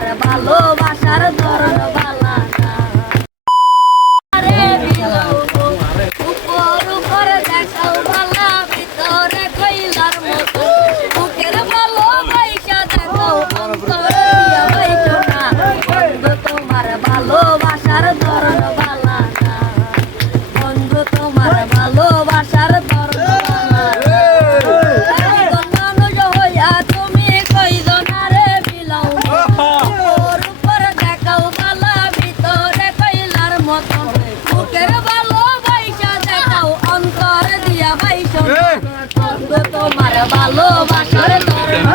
তোমার ভালোবাসার ধরন বালা না। আরে বিলম্ব উপর উপরে দেখাও বালা, ভিতরে কইলার মতো বুকের ভালোবাসা দেখাও, অন্তরে দিয়া বাইছো না। বন্ধু তোমার ভালোবাসার ধরন বালা না, বন্ধু তোমার ভালোবাসার ধরন বালা না। একজন মানুষ হইয়া তুমি কইজনা রে বিলম্ব উপর উপরে দেখাও বালা, ভিতরে কইলার মতো বুকের ভালোবাসা দেখাও, অন্তরে দিয়া বাইছো না। বন্ধু তোমার ভালোবাসার ধরন